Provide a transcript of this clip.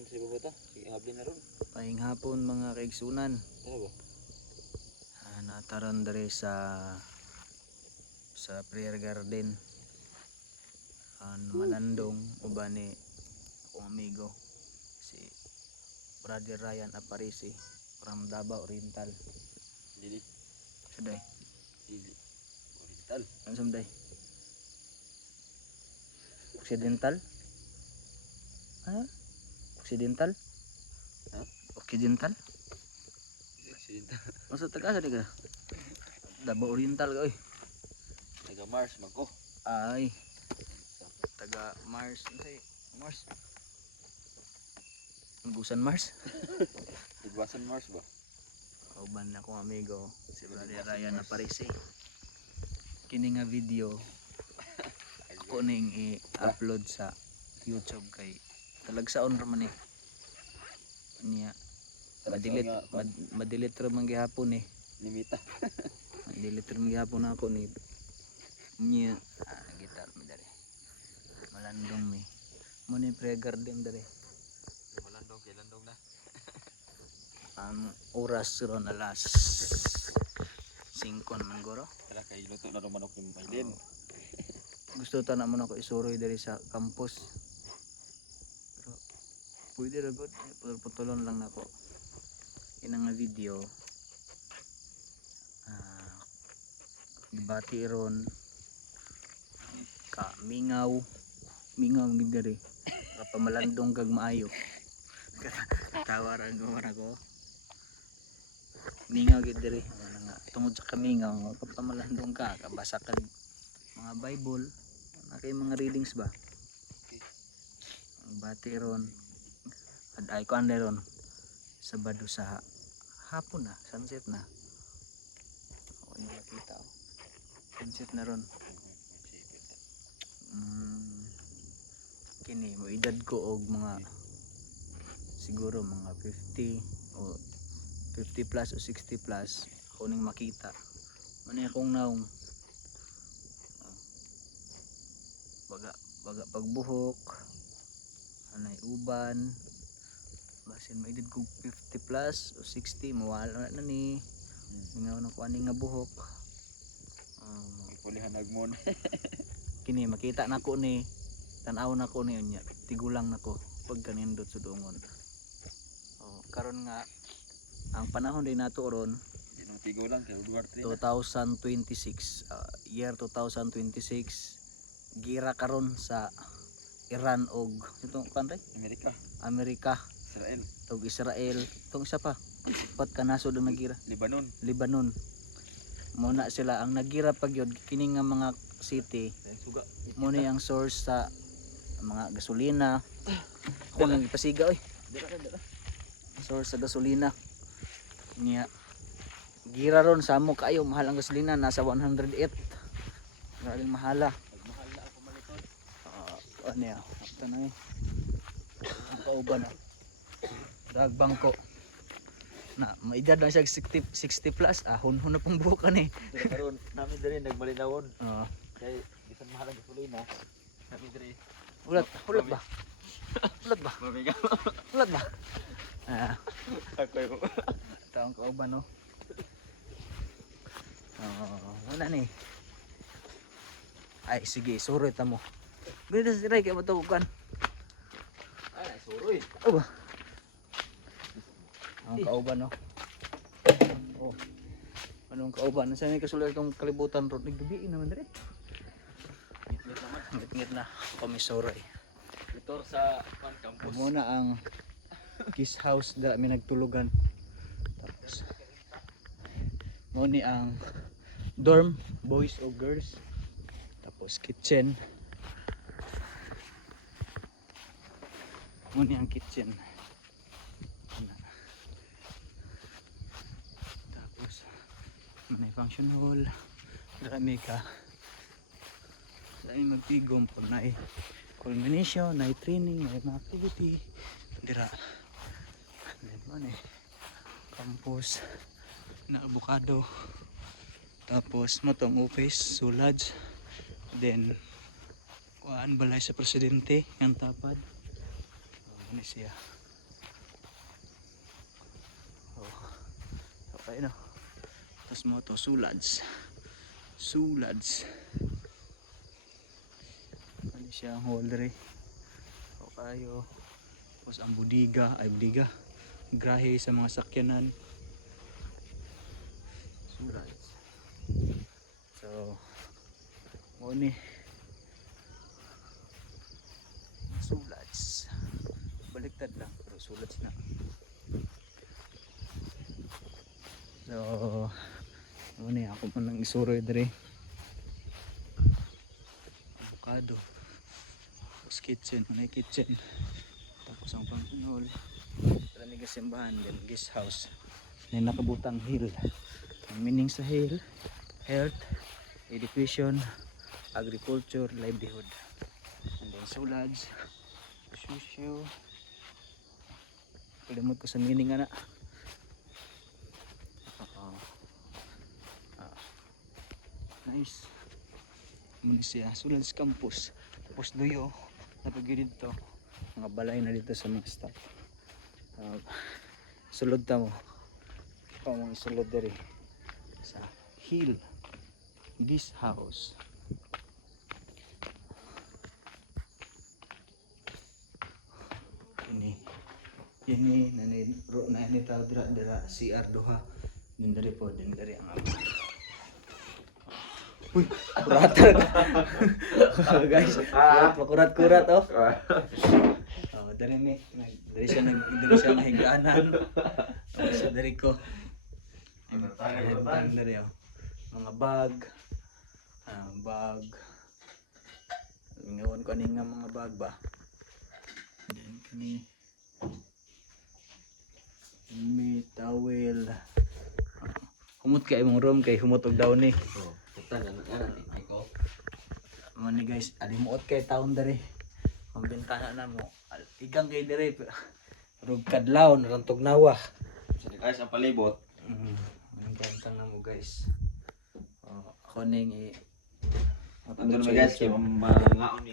Saan si Babata? Sige, hapon na ron. Paing hapon mga kaigsunan. Ano ba? Nataron dere sa prayer garden. Malandong uban ni akong amigo si Brother Ryan Aparisi from Davao Oriental. Dili. Suday. Dili. Oriental. Ano sumday? Occidental? Ano? Occidental? Ha? Occidental? Accidental. Masa taga ka? Davao Oriental ka oy. Taga Mars man ko. Ay. Taga Mars. Ano say? Mars. Gusan Mars. Igwasan Mars ba? Kauban na akong amigo si Brother Ryan Aparisi. Kini nga video ako ning i-upload sa YouTube kay talagsaon ra man niya. Madilit ra man gihapon Limita. Madilit ra man gihapon ako ni niya. Gitar mi dere. Malandong mi. Mo ni prayer garden dere. Malandong kay landong na. Ang oras ron alas 5 man guro. Kaya kay luto na ro manok ni Maylin. Gusto ta na mo ako isuroy diri sa campus. Pero pwede ra gud, putulon lang nako. Inang nga video gibati ron ka mingaw gid diri. Kapamalandong kag maayo. Tawaran ko. Mingaw gid diri. Tungod sa kamingaw, kapamalandong ka, kabasa ka mga Bible, kay mga readings ba? Ang bati ron, ay ko ande ron, Sabado sa hapon na, sunset na. O, hindi nakita o. Sunset na ron. Kini, mo edad ko og mga, siguro mga 50 o 50 plus o 60 plus, ako ning makita. Ano akong naong, baga pagbuhok, anay uban, basin maedad ko 50 plus o 60, mawala na ni ngaw na ko ani nga buhok. Pulihan agmon. Kini makita nako ni, tan-aw nako ni unya, tigulang nako pag kanindot sudungon. Karon nga ang panahon din nato ron Tigo lang kay Duarte. 2026, year 2026. Gira karon sa Iran og itong country Amerika Israel og Israel tong isa pa pat kanasod ang nagira Lebanon mo na sila ang nagira pagyod kini nga mga city mo ni ang source sa mga gasolina. Ako nang ipasiga oy source sa gasolina niya. Gira ron sa mo kayo mahal ang gasolina, nasa 108. Grabe mahala. Mahal na ako maliton. Ano ya? Ito na eh. Ang kauban na. Dagbangko. Na, maedad na siya 60 plus. Hun na pong bukan eh. Pero karon namin diri nagmalinawon. Oo. Kay bisan mahal ang gasolina. Namin diri. Ulat ba? Mamigaw. Ulat ba? Ako Taong kauban no. Wala ni. Ay sige, suroy ta mo. Ganda sa tiray kay matubukan. ay suroy. Aba. Ang kauban no. Oh. Anong kauban? Saan may kasulat itong kalibutan ron? Naggabi naman dali. Ngit naman. Ngit na kami suroy. Motor sa campus. Muna ang kiss house da mi nagtulugan. Tapos mo ni ang dorm, boys o girls. Tapos kitchen. Mo ni ang kitchen. Tapos may function hall. Marami ka. Dahil magtigom pag na culmination, na training, may mga activity. Dira. Ano campus na avocado. Tapos matong office, sulaj. Then kuan balay sa presidente ang tapad. Ano siya? Tayo na. Tapos mo to sulads. Sulads. Ano siya ang holder eh. O kayo. Tapos ang budiga. Ay budiga. Grahe sa mga sakyanan. Sulads. So. Mo ni. Sulads. Baliktad lang. Pero sulads na. So. Ano na ako man lang isuroy dere. Avocado. Tapos kitchen, may kitchen. Tapos ang pangsunol. Marami kasimbahan din, guest house. Na nakabutang hill. Ang meaning sa hill, health, education, agriculture, livelihood. And then sulads, shushu. Kalimot ko sa meaning ana. Nice. Muna siya. Sulads campus. Tapos duyo. Napagyo dito. Mga balay na dito sa mga staff. Sulod ta mo. Ikaw mong isulod diri. Sa hill. This house. Ini na ni tao dira CR duha. Din diri po, din diri ang ama. Uy, kurata guys, pakurat-kurat oh. Oh, dari siya nahigaanan. Sa dari ko. Dari oh. Mga bag. Bag. Ngayon ko nga mga bag ba. Then kani may towel. Humot kay imong room kay humot og daw ni. Mani guys, alimuot kay taon dere. Ang bintana na mo, igang kay dere. Rug kadlaw narantog nawa. Sa guys ang palibot. Ang gantang na mo guys. Ako ning Ando na guys kay mangaon ni